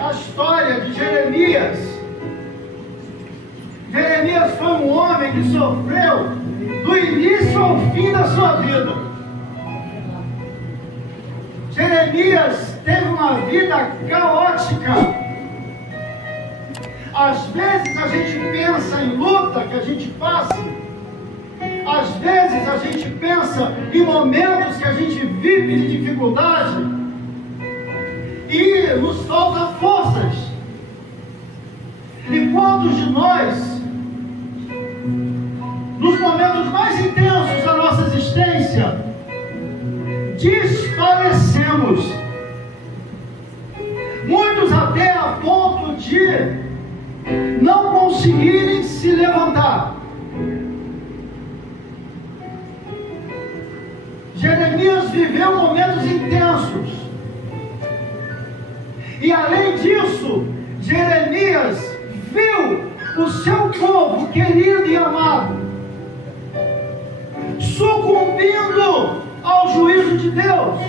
a história de Jeremias, Jeremias foi um homem que sofreu do início ao fim da sua vida. Jeremias teve uma vida caótica. Às vezes a gente pensa em luta que a gente passa. Às vezes a gente pensa em momentos que a gente vive de dificuldade e nos falta forças. E quantos de nós, nos momentos mais intensos da nossa existência, desfalecemos? Muitos até a ponto de não conseguirem se levantar. Jeremias viveu momentos intensos. E além disso, Jeremias viu o seu povo querido e amado sucumbindo ao juízo de Deus.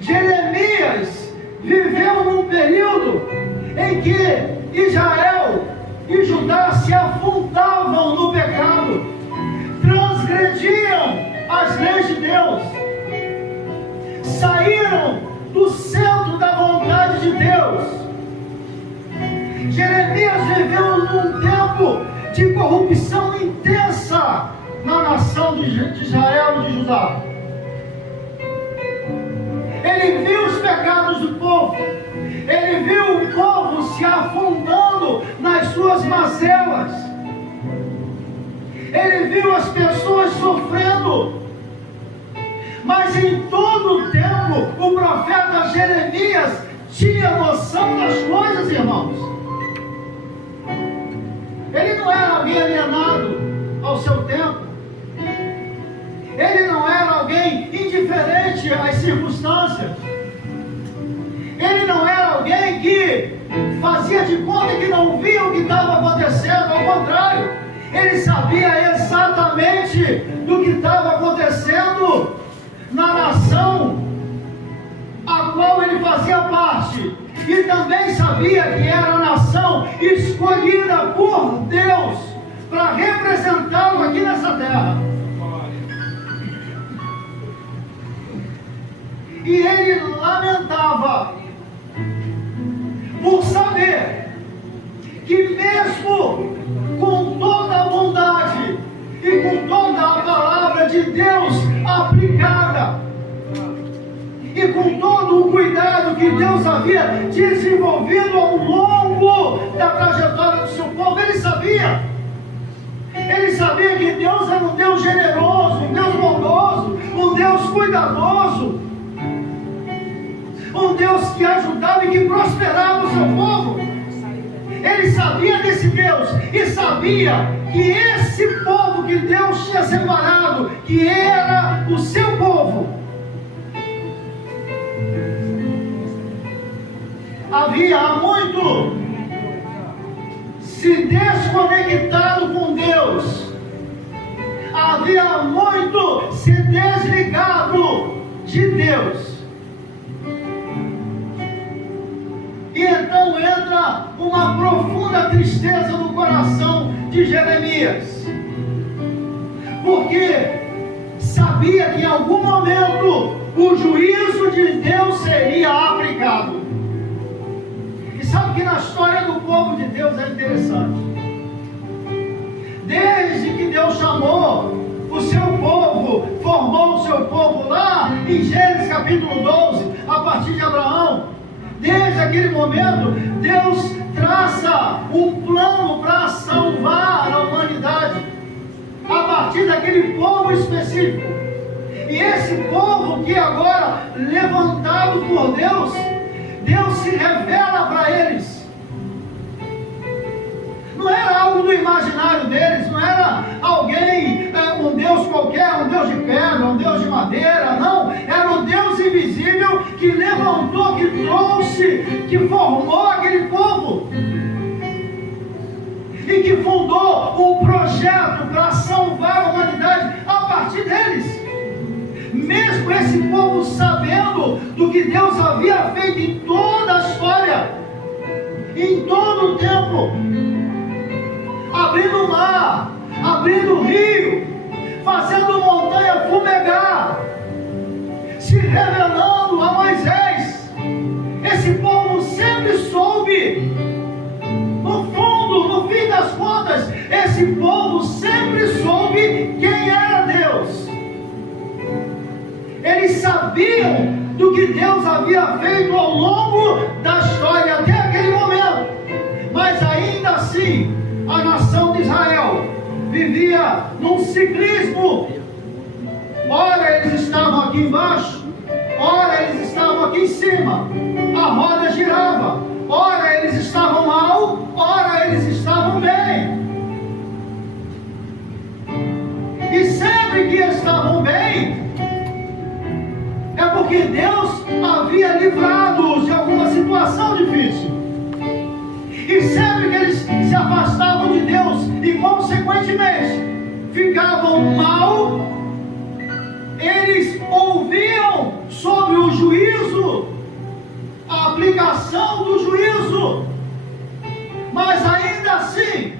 Jeremias viveu num período em que Israel e Judá se afundavam no pecado, transgrediam as leis de Deus, saíram do centro da vontade de Deus. Jeremias viveu num tempo de corrupção intensa na nação de Israel e de Judá. Ele viu os pecados do povo, ele viu o povo se afundando nas suas mazelas, ele viu as pessoas sofrendo. Mas em todo o tempo, o profeta Jeremias tinha noção das coisas, irmãos. Ele não era alguém alienado ao seu tempo. Ele não era alguém indiferente às circunstâncias. Ele não era alguém que fazia de conta que não via o que estava acontecendo. Ao contrário, ele sabia exatamente do que estava acontecendo na nação a qual ele fazia parte, e também sabia que era a nação escolhida por Deus para representá-lo aqui nessa terra. E ele lamentava por saber que mesmo com toda a bondade e com toda a palavra de Deus aplicada, e com todo o cuidado que Deus havia desenvolvido ao longo da trajetória do seu povo, ele sabia que Deus era um Deus generoso, um Deus bondoso, um Deus cuidadoso, um Deus que ajudava e que prosperava o seu povo. Ele sabia desse Deus e sabia que esse povo que Deus tinha separado, que era o seu povo, havia há muito se desconectado com Deus, havia há muito se desligado de Deus. E então entra uma profunda tristeza no coração de Jeremias, porque sabia que em algum momento o juízo de Deus seria aplicado. E sabe que na história do povo de Deus é interessante. Desde que Deus chamou o seu povo, formou o seu povo lá em Gênesis capítulo 12, a partir de Abraão, desde aquele momento, Deus traça um plano para salvar a humanidade, a partir daquele povo específico. E esse povo que agora, levantado por Deus, Deus se revela para eles. Não era algo do imaginário deles, não era alguém, um Deus qualquer, um Deus de pedra, um Deus de madeira, não. Era um Deus invisível que levantou, que trouxe, que formou aquele povo. E que fundou um projeto para salvar a humanidade a partir deles. mesmo esse povo sabendo do que Deus havia feito em toda a história, em todo o tempo, abrindo o mar, abrindo o rio, fazendo montanha fumegar, se revelando a Moisés. Esse povo sempre soube, no fundo, no fim das contas, esse povo sempre soube quem era Deus. Eles sabiam do que Deus havia feito ao longo da história até aquele momento, mas ainda assim a nação de Israel vivia num ciclismo. Ora eles estavam aqui embaixo, ora eles estavam aqui em cima, a roda girava, ora eles estavam mal, ora eles estavam bem. E sempre que estavam bem, é porque Deus havia livrado-os de alguma situação difícil. E sempre que eles se afastavam de Deus e consequentemente ficavam mal, eles ouviam sobre o juízo, a aplicação do juízo, mas ainda assim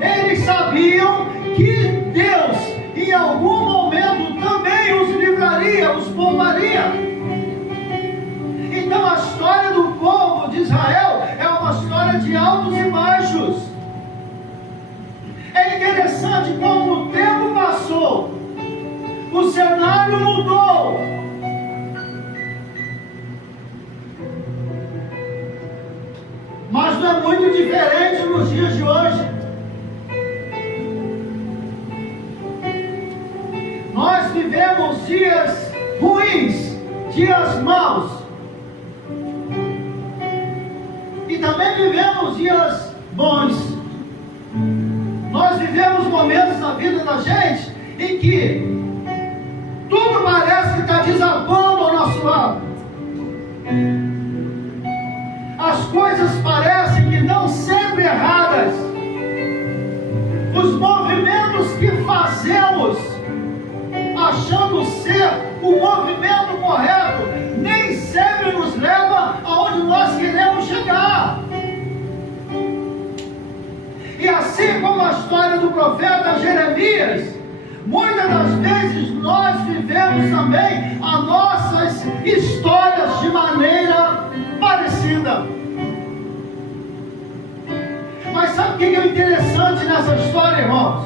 eles sabiam que Deus em algum momento também os livraria, os pouparia. Então a história do povo de Israel é uma história de altos e baixos. É interessante como o tempo passou, o cenário mudou, mas não é muito diferente nos dias de hoje. Nós vivemos dias ruins, dias maus, e também vivemos dias bons. Nós vivemos momentos na vida da gente em que tudo parece que está desabando ao nosso lado. As coisas parecem que dão sempre erradas. Os movimentos que fazemos, achando ser o movimento correto, nem sempre nos leva aonde nós queremos chegar. E assim como a história do profeta Jeremias, muitas das vezes nós vivemos também as nossas histórias de maneira parecida. Mas sabe o que é interessante nessa história, irmãos?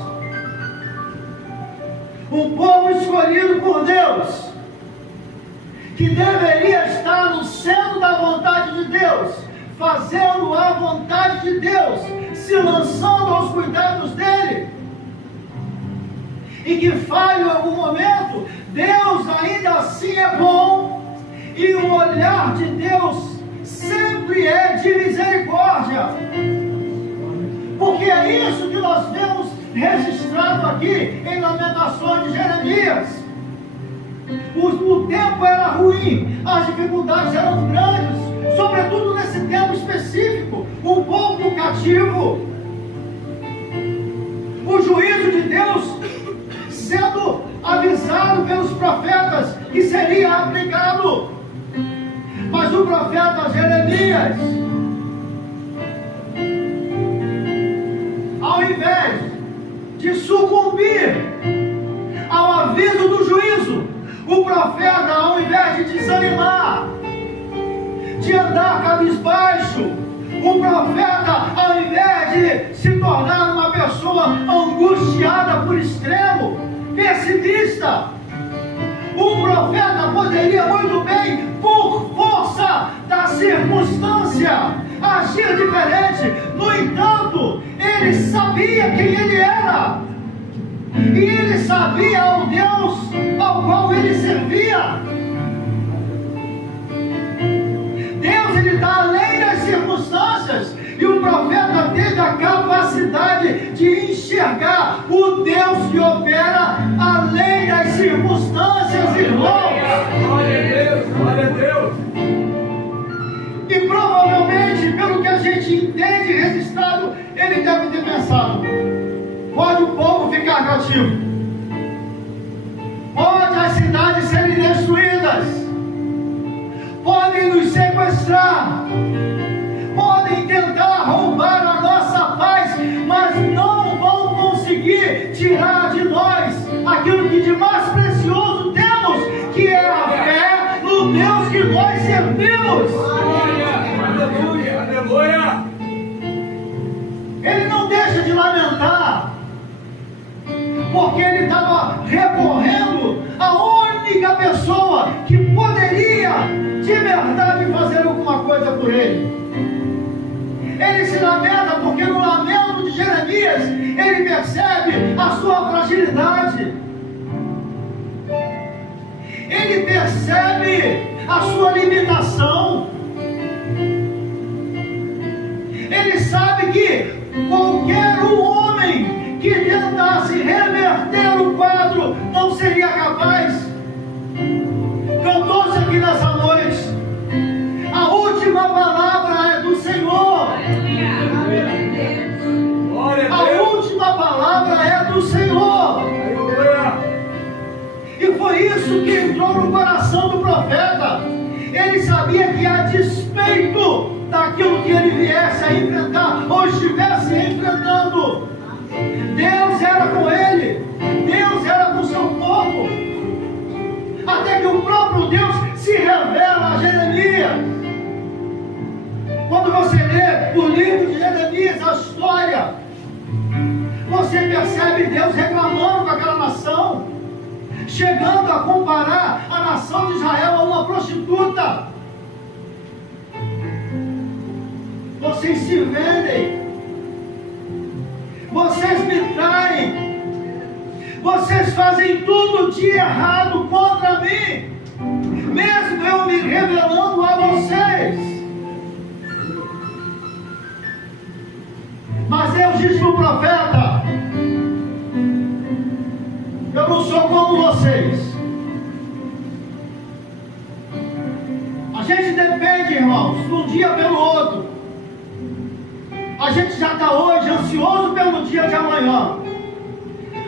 Um povo escolhido por Deus, que deveria estar no centro da vontade de Deus, fazendo a vontade de Deus, se lançando aos cuidados dele, e que falha em algum momento, Deus ainda assim é bom, e o olhar de Deus sempre é de misericórdia, porque é isso que nós vemos registrado aqui em Lamentações de Jeremias. O tempo era ruim, as dificuldades eram grandes, sobretudo nesse tempo específico, o povo cativo, o juízo de Deus sendo avisado pelos profetas que seria aplicado. Mas o profeta Jeremias, ao invés de sucumbir ao aviso do juízo, o profeta, ao invés de desanimar, de andar cabisbaixo, o profeta, ao invés de se tornar uma pessoa angustiada por extremo, pessimista, o profeta poderia muito bem, por força da circunstância, agir diferente. No entanto, ele sabia quem ele era, e ele sabia ao Deus ao qual ele servia. Deus, ele está além das circunstâncias, e o profeta teve a capacidade de enxergar o Deus que opera além das circunstâncias, irmãos. Glória a Deus, glória a Deus. E provavelmente, pelo que a gente entende registrado, ele deve ter pensado: pode o povo ficar cativo, pode a cidade sequestrar, podem tentar roubar a nossa paz, mas não vão conseguir tirar de nós aquilo que de mais precioso temos, que é a fé no Deus que nós servimos. Aleluia, aleluia. Ele não deixa de lamentar, porque ele estava recorrendo à única pessoa que poderia de verdade fazer alguma coisa por ele. Ele se lamenta porque no lamento de Jeremias ele percebe a sua fragilidade, ele percebe a sua limitação, ele sabe que qualquer um homem que tentasse reverter o quadro não seria capaz. Cantou-se aqui nessa noite: a última palavra é do Senhor. A última palavra é do Senhor. E foi isso que entrou no coração do profeta. Ele sabia que, a despeito daquilo que ele viesse a enfrentar ou estivesse enfrentando, Deus era com ele, Deus era com seu povo, até que o próprio Deus se revela a Jeremias. Quando você lê o livro de Jeremias, a história, você percebe Deus reclamando com aquela nação, chegando a comparar a nação de Israel a uma prostituta. Vocês se vendem, vocês me traem, vocês fazem tudo de errado contra mim, mesmo eu me revelando a vocês. Mas Deus diz para o profeta: eu não sou como vocês. A gente depende, irmãos, de um dia pelo outro. A gente já está hoje ansioso pelo dia de amanhã.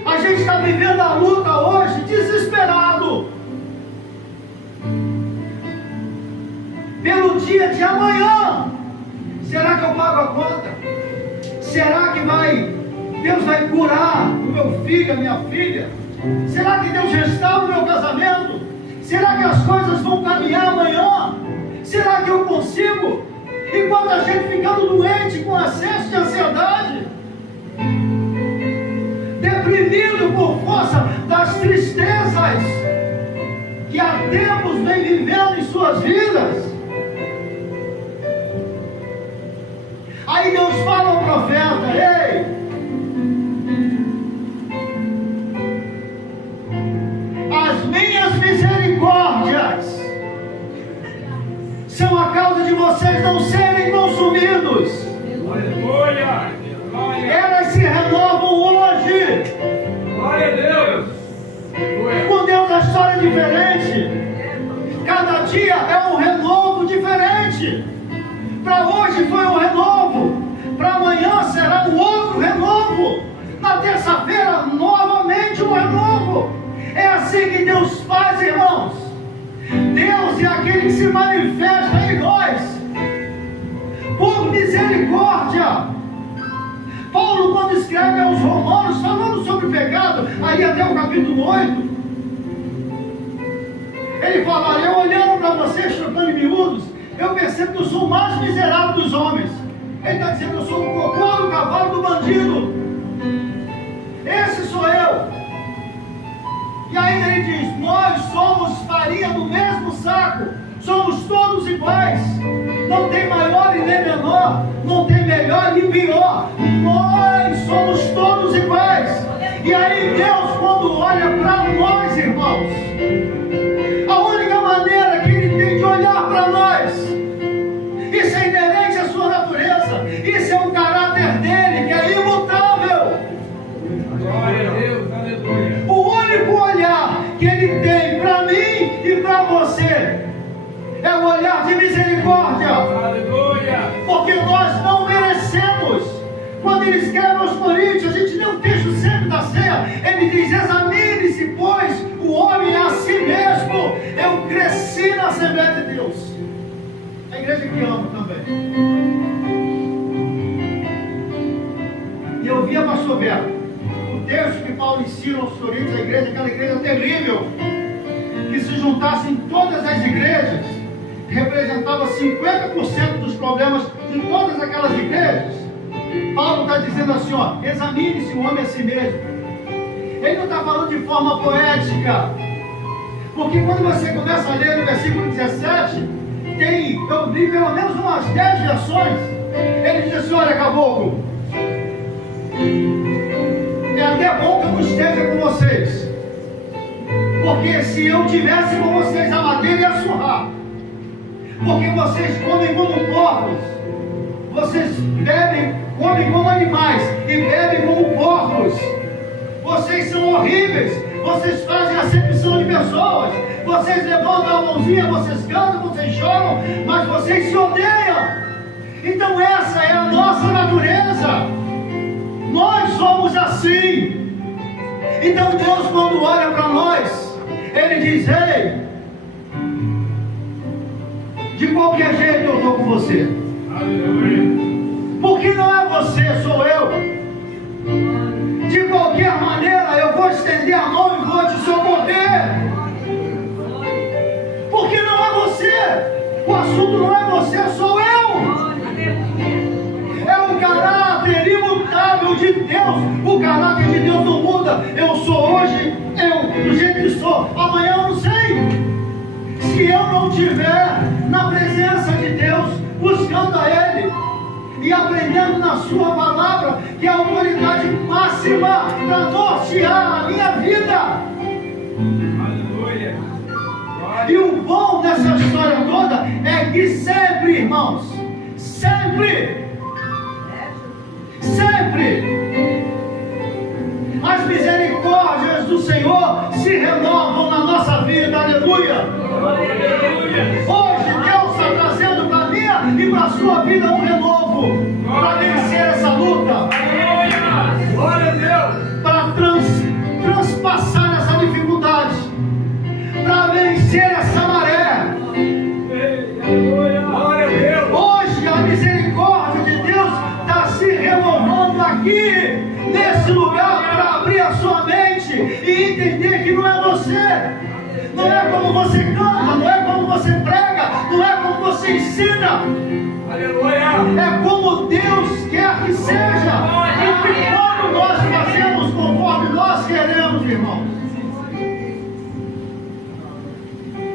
A gente está vivendo a luta hoje desesperado pelo dia de amanhã. Será que eu pago a conta? Será que Deus vai curar o meu filho, a minha filha? Será que Deus restaura o meu casamento? Será que as coisas vão caminhar amanhã? Será que eu consigo? Enquanto a gente ficando doente com acesso de ansiedade, deprimido por força das tristezas que há tempos vem vivendo em suas vidas. Aí Deus fala ao profeta: ei, as minhas misericórdias são a causa de vocês não serem consumidos. Aleluia. Elas se renovam hoje. Glória a Deus. Com Deus a história é diferente. Cada dia é um renovo diferente. Para hoje foi um renovo, para amanhã será um outro renovo, na terça-feira novamente um renovo. É assim que Deus faz, irmãos. Deus é aquele que se manifesta em nós por misericórdia. Paulo, quando escreve aos Romanos falando sobre o pecado, aí até o capítulo 8, ele fala: olha, eu olhando para vocês, trocando em miúdos, eu percebo que eu sou o mais miserável dos homens. Ele está dizendo que eu sou o cocô do cavalo do bandido. Esse sou eu. E ainda ele diz: nós somos farinha do mesmo saco, somos todos iguais, não tem maior e nem menor, não tem melhor e pior, nós somos todos iguais. E aí Deus, quando olha para nós, irmãos, a única maneira que Ele tem de olhar para nós, isso é inerente à sua natureza, isso é um caráter dele que é imutável. Glória a Deus, aleluia. O único olhar que Ele tem para mim e para você é o olhar de misericórdia. Aleluia. Porque nós não merecemos. Quando ele escreve aos Coríntios, a gente lê o texto sempre da ceia, ele diz: examine-se, pois, o homem a si mesmo. Eu cresci na Assembleia de Deus. A igreja igreja que amo também. E eu via, pastor Beto, o texto que Paulo ensina aos Coríntios, a igreja, aquela igreja terrível, que se juntassem todas as igrejas, representava 50% dos problemas de todas aquelas igrejas. Paulo está dizendo assim, ó, examine-se o homem a si mesmo. Ele não está falando de forma poética, porque quando você começa a ler no versículo 17, eu li pelo menos umas 10 versões. Ele diz assim, olha, caboclo, é até bom que eu não esteja com vocês, porque se eu tivesse com vocês, a madeira ia surrar, porque vocês comem como porcos, vocês comem como animais e bebem como porcos, vocês são horríveis, vocês fazem acepção de pessoas, vocês levantam a mãozinha, vocês cantam, vocês choram, mas vocês se odeiam. Então essa é a nossa natureza, nós somos assim. Então Deus, quando olha para nós, Ele diz, ei, de qualquer jeito eu estou com você. Porque não é você, sou eu. De qualquer maneira eu vou estender a mão e vou te socorrer. Porque não é você. O assunto não é você, sou eu. É o caráter imutável de Deus. O caráter de Deus não muda. Eu sou hoje, do jeito que sou. Amanhã eu não sei. Se eu não estiver na presença de Deus, buscando a Ele e aprendendo na Sua palavra, que é a autoridade máxima para nortear a minha vida. Aleluia. E o bom dessa história toda é que sempre, irmãos, sempre, as misericórdias do Senhor se renovam na nossa vida. Aleluia. Hoje Deus está trazendo para a minha e para a sua vida um renovo, para vencer essa luta, Glória a Deus. para transpassar essa dificuldade, para vencer essa maré. Glória a Deus. Hoje a misericórdia de Deus está se renovando aqui, nesse lugar, para abrir a sua mente e entender que não é você, não é como você canta, não é como você prega, não é como você ensina, Aleluia. é como Deus quer que seja, e que quando nós fazemos conforme nós queremos, irmãos,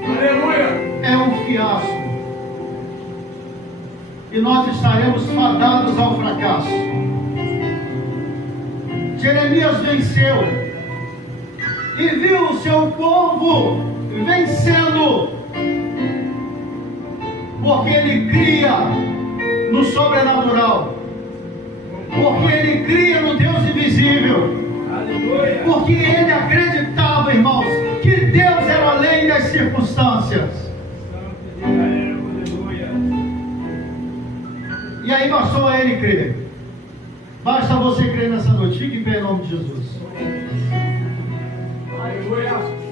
Aleluia. é um fiasco, e nós estaremos fadados ao fracasso. Jeremias venceu e viu o seu povo vencendo, porque ele cria no sobrenatural, porque ele cria no Deus invisível, Aleluia. porque ele acreditava, irmãos, que Deus era além das circunstâncias. Aleluia. E aí bastou a ele crer. Basta você crer nessa noite. Fique em pé em nome de Jesus. Aleluia.